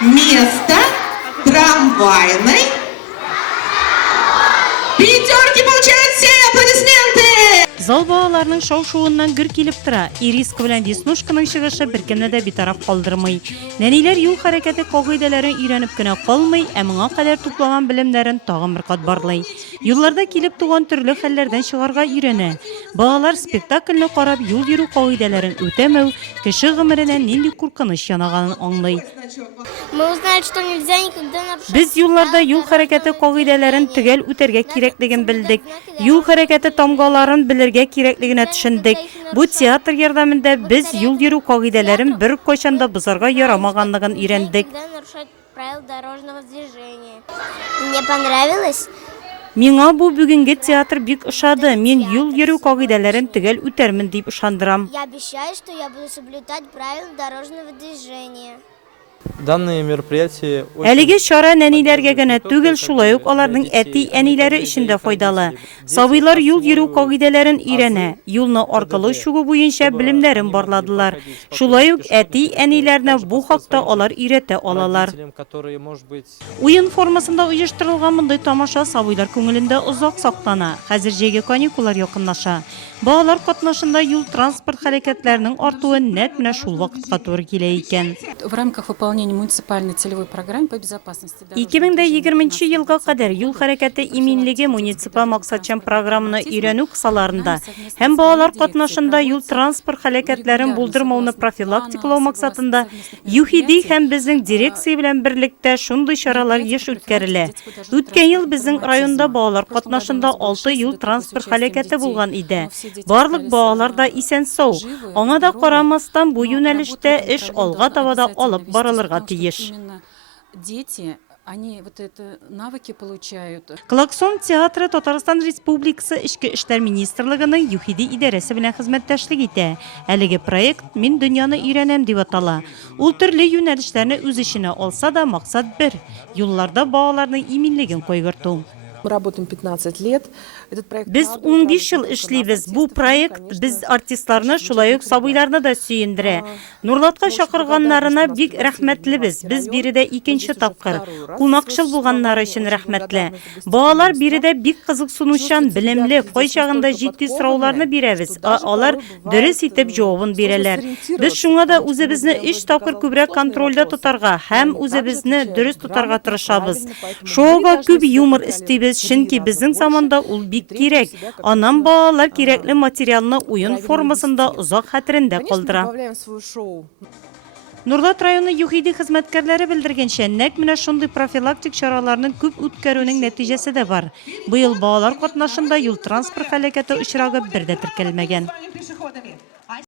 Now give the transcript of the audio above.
место трамвайной. Пятерки получают все аплодисменты! Зал балаларның шау-шуыннан гүр килеп тора. Ириска белән Веснушканың чыгышы беркемне дә битараф калдырмый. Нәниләр юл хәрәкәте кагыйдәләрен өйрәнеп кенә калмый, ә моңа кадәр туплаган белемнәрен тагын бер кат барлый. Юлларда килеп туган төрле хәлләрдән чыгарга өйрәнә. Балалар спектакльне карап юл йөрү кагыйдәләрен үтәмәү, кеше гомеренә нинди куркыныч янаганын аңлый. Мы узнали, что нельзя никогда нарушать. Без юлларда юл хәрәкәте кагыйдәләрен төгәл үтәргә кирәклеген белдек. Юл хәрәкәте тамгаларын белергә кирәклегенә төшендек. Бу театр ярдәмендә без юл йөрү кагыйдәләрен бер кайчанда бозарга ярамаганлыгын өйрәндек. Никогда нарушать правила дорожного движения. Мне понравилось. Миңа бу бүгенге театр бик ошады. Мин юл йөрү кагыйдәләрен төгәл үтәрмен дип ышандырам. Я обещаю, что я буду соблюдать правила дорожного движения. Данные мероприятия Әлеге чара нәниләргә генә түгел, шулай ук аларның әти-әниләре өчен дә файдалы. Сабыйлар юл йөрү кагыйдәләрен өйрәнә, юлны аркылы чыгу буенча белемнәрен барладылар. Шулай ук әти-әниләрне бу хакта алар өйрәтә алалар. которые, может быть, Уен формасында оештырылган мондай тамаша сабыйлар күңелендә озак саклана. Хәзер җәйге каникуллар якынлаша. Балалар катнашында юл транспорт хәрәкәтләренең артуы нәкъ менә шул вакытка туры килә икән. В рамках выполнения муниципальной целевой программы по безопасности 2020 елга кадәр юл хәрәкәте иминлеге муниципаль максатчан программаны өйрәнү кысаларында һәм балалар катнашында юл транспорт хәрәкәтләрен булдырмауны профилактикалау максатында ЮХИДИ һәм безнең дирекция белән берлектә шундый чаралар еш үткәрелә. Үткән ел безнең районда балалар катнашында 6 юл транспорт хәрәкәте булган иде. Барлык балалар да исән-сау. Аңа да карамастан бу юнәлештә эш алга таба да алып барылырга тиеш. именно дети, они вот это навыки получают. Клаксон театры Татарстан Республикасы Эчке эшләр министрлыгының ЮХИДИ идарәсе белән хезмәттәшлек итә. Әлеге проект "Мин дөньяны өйрәнәм" дип атала. Ул төрле юнәлешләрне үз эченә алса да максат бер: юлларда балаларның иминлеген кайгырту. Мы работаем 15 лет. Этот проект Без 15 ел эшлибез. Бу проект без артистларны, шулай ук сабыйларны да сөендерә. Нурлатка чакырганнарына бик рәхмәтлебез. Без биредә икенче тапкыр. Кунакчыл булганнары өчен рәхмәтле. Балалар биредә бик кызыксынучан, белемле, кайчагында җитди сорауларны бирәбез. Алар дөрес итеп җавабын бирәләр. Без шуңа да үзебезне 3 тапкыр күбрәк контрольдә тотарга һәм үзебезне дөрес тотарга тырышабыз. Шуга күп юмор истибез, чөнки безнең заманда ул бик кирәк. Аннан балалар кирәкле материалны уен формасында озак хәтерендә калдыра. добавляем в свое шоу. Нурлат районы ЮХИДИ хезмәткәрләре белдергәнчә, нәкъ менә шундый профилактик чараларның күп үткәрүнең нәтиҗәсе дә бар. Быел балалар катнашында юл транспорт һәлакәте очрагы бер дә теркәлмәгән. Пешеходами.